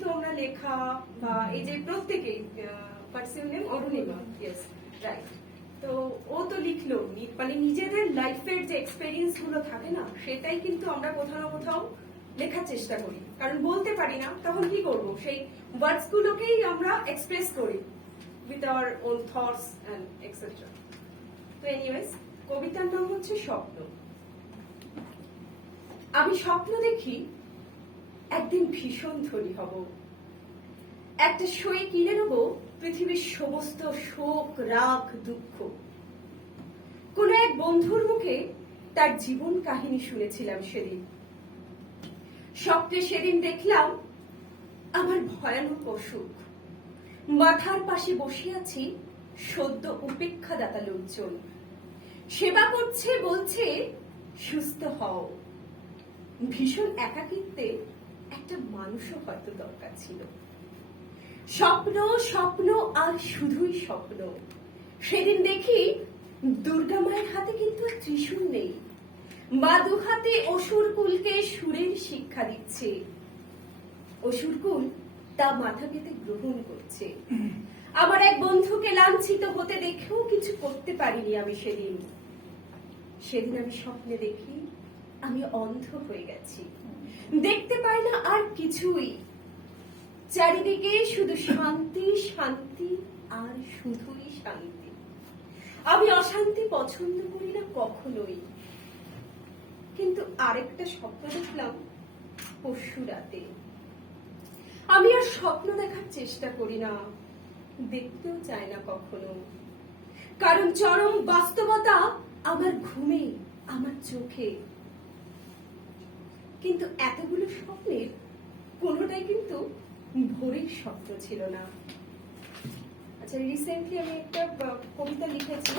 তো আমরা লেখা বা এই যে প্রত্যেকেই person name Arunima, yes right. তো ও তো লিখলো, মানে নিজেদের লাইফের যে এক্সপেরিয়েন্স গুলো থাকে না, সেটাই কিন্তু আমরা কোথাও না কোথাও লেখার চেষ্টা করি, কারণ বলতে পারি না, তখন কি করব, সেই ওয়ার্ডস গুলোকেই আমরা এক্সপ্রেস করি with our own thoughts and etcetera. তো এনিওয়েজ, কবিতার নাম হচ্ছে স্বপ্ন। আমি স্বপ্ন দেখি একদিন ভীষণ ধনী হব, একটা সই কিনে নেব পৃথিবীর সমস্ত শোক, রাগ, দুঃখ। কোন এক বন্ধুর মুখে তার জীবন কাহিনী শুনেছিলাম সেদিন। স্বপ্নে সেদিন দেখলাম আমার ভয়ানক অসুখ, মাথার পাশে বসে আছি সদ্য উপেক্ষাদাতা লোকজন, সেবা করছে, বলছে সুস্থ হও। ভীষণ একাকিত্বে একটা মানুষও হয়তো দরকার ছিল। স্বপ্ন স্বপ্ন আর শুধুই স্বপ্ন। সেদিন দেখি দুর্গা মায়ের হাতে কিন্তু আর ত্রিশূল নেই, মা দুহাতে অসুরকুলকে সুরের শিক্ষা দিচ্ছে। অসুরকুল তা মাথা পেতে গ্রহণ করছে। আমার এক বন্ধুকে লাঞ্ছিত হতে দেখেও কিছু করতে পারিনি আমি সেদিন। সেদিন আমি স্বপ্নে দেখি আমি অন্ধ হয়ে গেছি, দেখতে পাই না আর কিছুই। চারিদিকে শুধু শান্তি শান্তি আর শুধুই শান্তি। আমি অশান্তি পছন্দ করি না কখনোই। কিন্তু আরেকটা স্বপ্ন দেখলাম পরশু রাতে। আমি আর স্বপ্ন দেখার চেষ্টা করি না, দেখতেও চাই না কখনো, কারণ চরম বাস্তবতা আমার ঘুমে, আমার চোখে। কিন্তু এতগুলো স্বপ্নের কোনোটাই কিন্তু ভোরের স্বপ্ন ছিল না। আচ্ছা, রিসেন্টলি আমি একটা কবিতা লিখেছি,